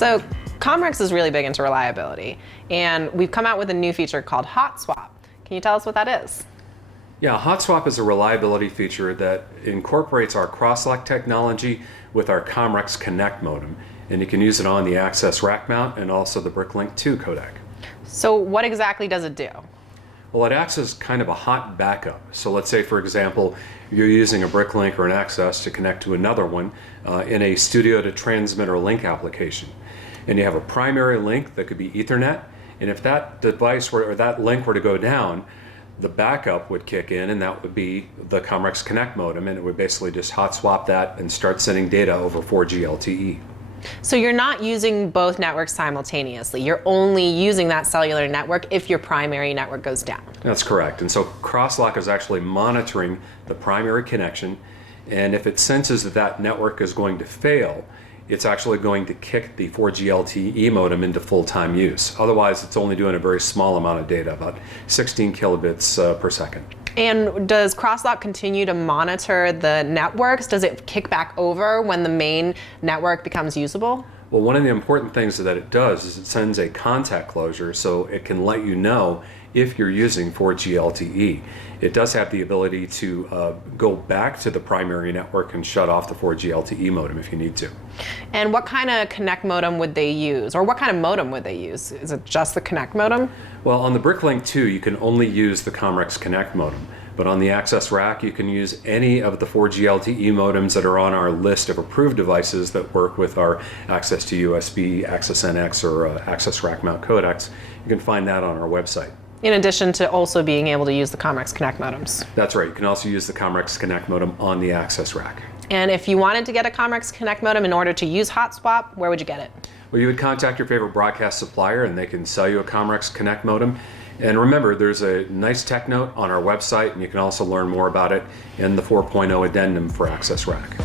So Comrex is really big into reliability, and we've come out with a new feature called Hotswap. Can you tell us what that is? Yeah, Hotswap is a reliability feature that incorporates our cross-lock technology with our Comrex Connect modem, and you can use it on the ACCESS rack mount and also the BRIC-Link 2 codec. So what exactly does it do? Well, it acts as kind of a hot backup. So let's say, for example, you're using a BRIC-Link or an ACCESS to connect to another one in a studio to transmitter link application. And you have a primary link that could be Ethernet, and if that device or that link were to go down, the backup would kick in, and that would be the Comrex Connect modem, and it would basically just hot swap that and start sending data over 4G LTE. So you're not using both networks simultaneously. You're only using that cellular network if your primary network goes down. That's correct. And so crosslock is actually monitoring the primary connection, and if it senses that that network is going to fail, it's actually going to kick the 4G LTE modem into full-time use. Otherwise, it's only doing a very small amount of data, about 16 kilobits per second. And does Crosslock continue to monitor the networks? Does it kick back over when the main network becomes usable? Well, one of the important things that it does is it sends a contact closure so it can let you know if you're using 4G LTE. It does have the ability to go back to the primary network and shut off the 4G LTE modem if you need to. And what kind of Connect modem would they use? Or what kind of modem would they use? Is it just the Connect modem? Well, on the BRIC-Link 2, you can only use the Comrex Connect modem. But on the ACCESS rack, you can use any of the 4G LTE modems that are on our list of approved devices that work with our Access to USB, Access NX, or ACCESS rack mount codecs. You can find that on our website. In addition to also being able to use the Comrex Connect modems. That's right. You can also use the Comrex Connect modem on the ACCESS rack. And if you wanted to get a Comrex Connect modem in order to use Hotswap, where would you get it? Well, you would contact your favorite broadcast supplier and they can sell you a Comrex Connect modem. And remember, there's a nice tech note on our website, and you can also learn more about it in the 4.0 addendum for ACCESS rack.